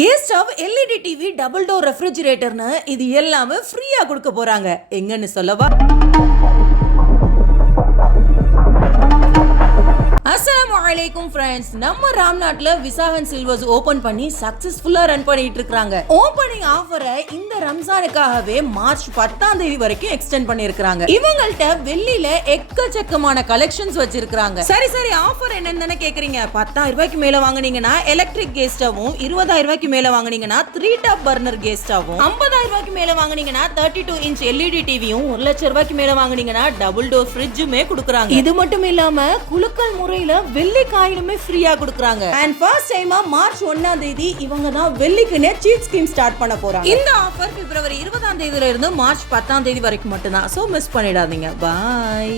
Case stove, LED TV, double door ரெஃப்ரிஜிரேட்டர்னு இது எல்லாமே ஃப்ரீயா கொடுக்க போறாங்க. எங்கன்னு சொல்லவா? அஸ்ஸலாமுஅலைக்கும் ஃப்ரெண்ட்ஸ். நம்ம ராம்நாட்ல விசாகன் சில்வர்ஸ் ஓபன் பண்ணி சக்சஸ்ஃபுல்லா ரன் பண்ணிட்டு இருக்காங்க. ஓபனிங் ஆஃபரை இந்த ரம்ஜானுக்காகவே மார்ச் 10ஆம் தேதி வரைக்கும் எக்ஸ்டெண்ட் பண்ணிருக்காங்க. இவங்கள்ட்ட வெள்ளியில எக்கச்சக்கமான கலெக்ஷன்ஸ் வச்சிருக்காங்க. சரி ஆஃபர் என்னன்னு கேக்குறீங்க? 10,000 ரூபாய்க்கு மேல வாங்குனீங்கன்னா எலக்ட்ரிக் கேஸ் ஸ்டவும், 20,000 ரூபாய்க்கு மேல வாங்குனீங்கன்னா 3 டாப் பர்னர் கேஸ் ஸ்டவும், 50,000 ரூபாய்க்கு மேல வாங்குனீங்கன்னா 32 இன்ச் எல்இடி டிவியும், 1 லட்சம் ரூபாய்க்கு மேல வாங்குனீங்கன்னா டபுள் டோர் ஃப்ரிட்ஜுமே கொடுக்குறாங்க. இது மட்டும் இல்லாம குலுக்கல் முறையில வெள்ளி காயினுமே ஃப்ரீயா கொடுக்குறாங்க. அண்ட் ஃபர்ஸ்ட் டைமா மார்ச் 1ஆம் தேதி இவங்க தான் வெள்ளிக்குனே சீட் ஸ்கீம் ஸ்டார்ட் பண்ண போறாங்க. இந்த ஆஃபர் பிப்ரவரி 20ஆம் தேதியில இருந்து மார்ச் 10ஆம் தேதி வரைக்கும் மட்டும்தான். சோ மிஸ் பண்ணிடாதீங்க. பாய்.